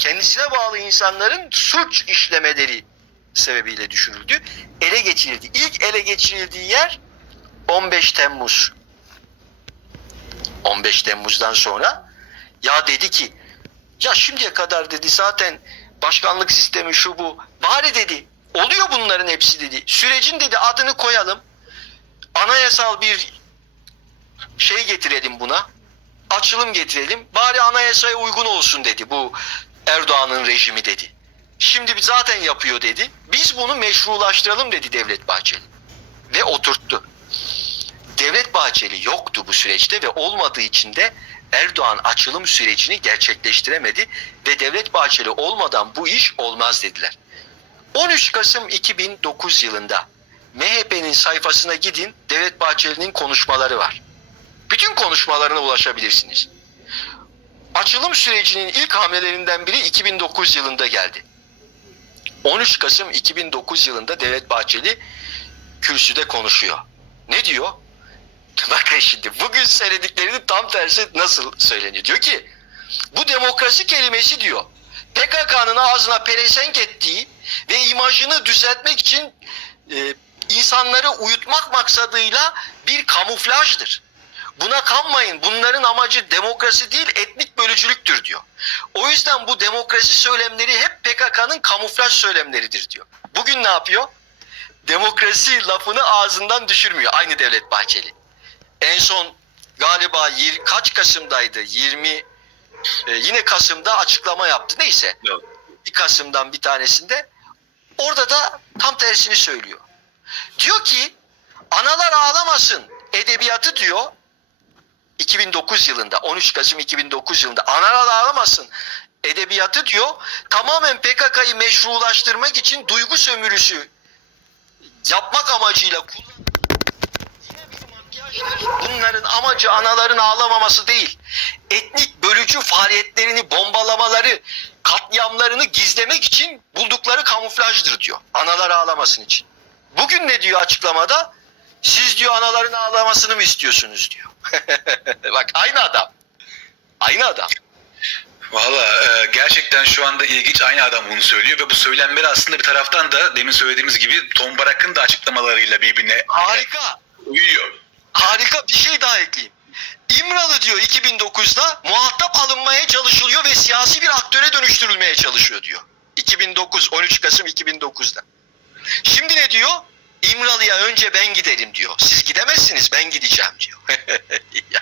kendisine bağlı insanların suç işlemeleri sebebiyle düşürüldü. Ele geçirildi. İlk ele geçirildiği yer 15 Temmuz. 15 Temmuz'dan sonra ya dedi ki ya şimdiye kadar dedi zaten başkanlık sistemi şu bu. Bari dedi oluyor bunların hepsi dedi. Sürecin dedi adını koyalım. Anayasal bir şey getirelim buna. Açılım getirelim. Bari anayasaya uygun olsun dedi bu Erdoğan'ın rejimi dedi. Şimdi zaten yapıyor dedi. Biz bunu meşrulaştıralım dedi Devlet Bahçeli. Ve oturttu. Devlet Bahçeli yoktu bu süreçte ve olmadığı için de Erdoğan açılım sürecini gerçekleştiremedi ve Devlet Bahçeli olmadan bu iş olmaz dediler. 13 Kasım 2009 yılında MHP'nin sayfasına gidin Devlet Bahçeli'nin konuşmaları var. Bütün konuşmalarına ulaşabilirsiniz. Açılım sürecinin ilk hamlelerinden biri 2009 yılında geldi. 13 Kasım 2009 yılında Devlet Bahçeli kürsüde konuşuyor. Ne diyor? Bakın şimdi bugün söylediklerinin tam tersi nasıl söyleniyor? Diyor ki bu demokrasi kelimesi diyor PKK'nın ağzına pelesenk ettiği ve imajını düzeltmek için e, insanları uyutmak maksadıyla bir kamuflajdır. Buna kanmayın. Bunların amacı demokrasi değil etnik bölücülüktür diyor. O yüzden bu demokrasi söylemleri hep PKK'nın kamuflaj söylemleridir diyor. Bugün ne yapıyor? Demokrasi lafını ağzından düşürmüyor. Aynı Devlet Bahçeli. En son galiba yir, kaç Kasım'daydı? 20 e, yine Kasım'da açıklama yaptı. Neyse. Yok. Bir Kasım'dan bir tanesinde orada da tam tersini söylüyor. Diyor ki analar ağlamasın edebiyatı diyor 2009 yılında 13 Kasım 2009 yılında analar ağlamasın edebiyatı diyor tamamen PKK'yı meşrulaştırmak için duygu sömürüsü yapmak amacıyla makyajdır. Bunların amacı anaların ağlamaması değil. Etnik bölücü faaliyetlerini bombalamaları, katliamlarını gizlemek için buldukları kamuflajdır diyor. Analar ağlamasın için. Bugün ne diyor açıklamada? Siz diyor anaların ağlamasını mı istiyorsunuz diyor. Bak aynı adam. Aynı adam. Valla e, gerçekten şu anda ilginç aynı adam bunu söylüyor ve bu söylemleri aslında bir taraftan da demin söylediğimiz gibi Tom Barak'ın da açıklamalarıyla birbirine Harika. uyuyor. Harika bir şey daha ekleyeyim. İmralı diyor 2009'da muhatap alınmaya çalışılıyor ve siyasi bir aktöre dönüştürülmeye çalışıyor diyor. 2009 13 Kasım 2009'da. Şimdi ne diyor? İmralı'ya önce ben giderim diyor. Siz gidemezsiniz ben gideceğim diyor. ya,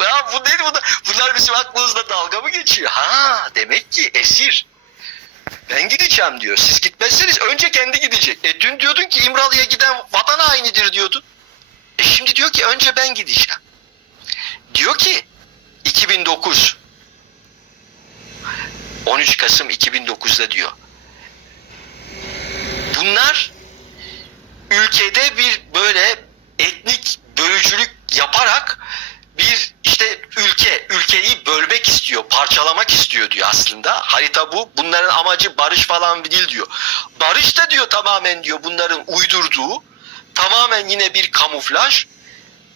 ya bu nedir bu? Bunlar bizim aklımızda dalga mı geçiyor? Ha demek ki esir. Ben gideceğim diyor. Siz gitmezseniz önce kendi gidecek. E dün diyordun ki İmralı'ya giden vatan hainidir diyordun. E şimdi diyor ki önce ben gideceğim. Diyor ki 2009 13 Kasım 2009'da diyor. Bunlar ülkede bir böyle etnik bölücülük yaparak bir işte ülke ülkeyi bölmek istiyor, parçalamak istiyor diyor aslında. Harita bu. Bunların amacı barış falan değil diyor. Barış da diyor tamamen diyor bunların uydurduğu tamamen yine bir kamuflaj.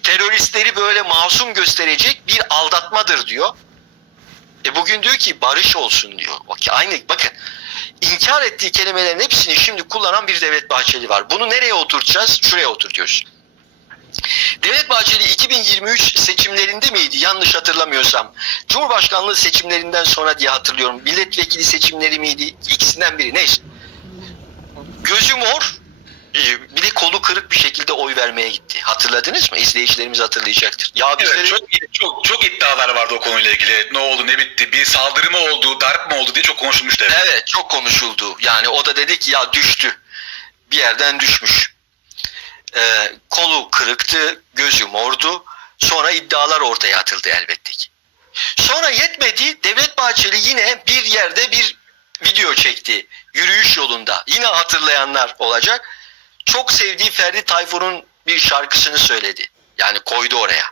Teröristleri böyle masum gösterecek bir aldatmadır diyor. E bugün diyor ki barış olsun diyor. Bak aynı bakın inkar ettiği kelimelerin hepsini şimdi kullanan bir Devlet Bahçeli var. Bunu nereye oturtacağız? Şuraya oturtuyoruz. Devlet Bahçeli 2023 seçimlerinde miydi? Yanlış hatırlamıyorsam. Cumhurbaşkanlığı seçimlerinden sonra diye hatırlıyorum. Milletvekili seçimleri miydi? İkisinden biri. Neyse. Gözü mor, e, bir de kolu kırık bir şekilde oy vermeye gitti. Hatırladınız mı? İzleyicilerimiz hatırlayacaktır. Ya Evet, bizleri- çok, çok çok iddialar vardı o konuyla ilgili. Ne oldu, ne bitti, bir saldırı mı oldu, darp mı oldu diye çok konuşulmuştu. hep. Evet çok konuşuldu. Yani o da dedi ki ya düştü. Bir yerden düşmüş. Ee, kolu kırıktı, gözü mordu. Sonra iddialar ortaya atıldı elbette ki. Sonra yetmedi. Devlet Bahçeli yine bir yerde bir video çekti. Yürüyüş yolunda. Yine hatırlayanlar olacak. Çok sevdiği Ferdi Tayfur'un bir şarkısını söyledi. Yani koydu oraya.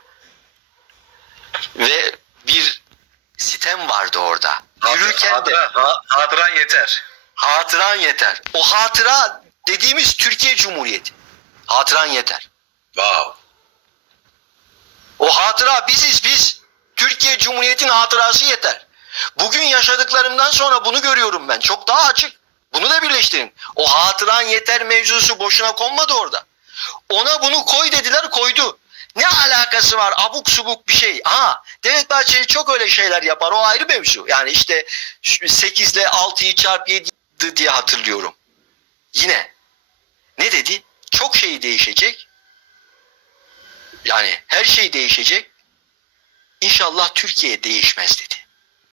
Ve bir sitem vardı orada. Yürürken de hatıra, ha- hatıran yeter. hatıran yeter. O hatıra dediğimiz Türkiye Cumhuriyeti. Hatıran yeter. Wow. O hatıra biziz biz. Türkiye Cumhuriyeti'nin hatırası yeter. Bugün yaşadıklarımdan sonra bunu görüyorum ben. Çok daha açık. Bunu da birleştirin. O hatıran yeter mevzusu boşuna konmadı orada. Ona bunu koy dediler koydu. Ne alakası var abuk subuk bir şey. Ha Devlet Bahçeli çok öyle şeyler yapar o ayrı mevzu. Yani işte 8 ile 6'yı çarp 7 diye hatırlıyorum. Yine ne dedi? Çok şey değişecek. Yani her şey değişecek. İnşallah Türkiye değişmez dedi.